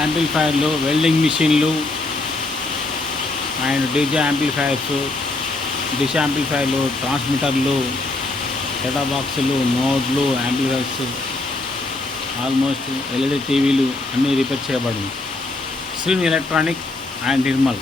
యాంప్లిఫైర్లు, వెల్డింగ్ మిషన్లు and DJ amplifiers, dish యాంప్లిఫైర్లు, ట్రాన్స్మిటర్లు, సెటా బాక్సులు, నోడ్లు, యాంప్లిఫైర్స్, ఆల్మోస్ట్ ఎల్ఈడి టీవీలు అన్నీ రిపేర్ చేయబడింది. Srini electronic and Nirmal.